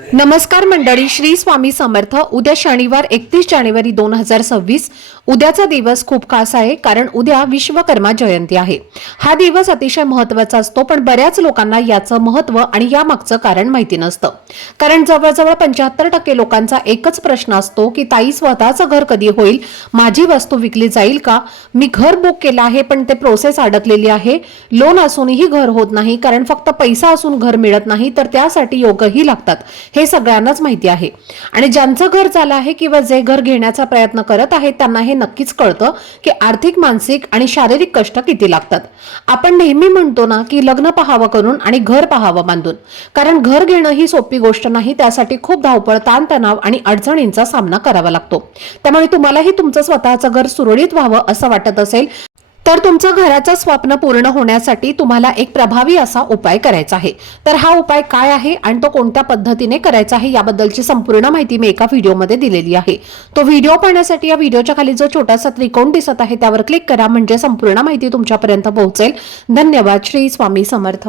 नमस्कार मंडळी, श्री स्वामी समर्थ। उद्या शनिवार 31 जानेवारी 2026 उद्याचा दिवस खूप खास आहे, कारण उद्या विश्वकर्मा जयंती आहे। हा दिवस अतिशय महत्त्वाचा असतो, पण बऱ्याच लोकांना याचं महत्त्व आणि यामागचं कारण माहिती नसतं। कारण जवळजवळ 75% लोकांचा एकच प्रश्न असतो की ताई, स्वतःचं घर कधी होईल? माझी वस्तू विकली जाईल का? मी घर बुक केलं आहे, पण ते प्रोसेस अडकलेली आहे। लोन असूनही घर होत नाही, कारण फक्त पैसा असून घर मिळत नाही, तर त्यासाठी योगही लागतात। हे सगळ्यांनाच माहिती आहे। आणि ज्यांचं घर झालं आहे किंवा जे घर घेण्याचा प्रयत्न करत आहेत, त्यांना हे नक्कीच कळतं की आर्थिक, मानसिक आणि शारीरिक कष्ट किती लागतात। आपण नेहमी म्हणतो ना की लग्न पाहावं करून आणि घर पाहावं बांधून, कारण घर घेणं ही सोपी गोष्ट नाही। त्यासाठी खूप धावपळ, ताणतणाव आणि अडचणींचा सामना करावा लागतो। त्यामुळे तुम्हालाही तुमचं स्वतःचं घर सुरळीत व्हावं असं वाटत असेल तर तुमचं घराचं स्वप्न पूर्ण होण्यासाठी तुम्हाला एक प्रभावी असा उपाय करायचा आहे। तर हा उपाय काय आहे आणि तो कोणत्या पद्धतीने करायचा आहे याबद्दलची संपूर्ण माहिती मी एका व्हिडिओमध्ये दिलेली आहे। तो व्हिडिओ पाहण्यासाठी या व्हिडिओच्या खाली जो छोटासा त्रिकोण दिसत आहे त्यावर क्लिक करा, म्हणजे संपूर्ण माहिती तुमच्यापर्यंत पोहोचेल। धन्यवाद। श्री स्वामी समर्थ।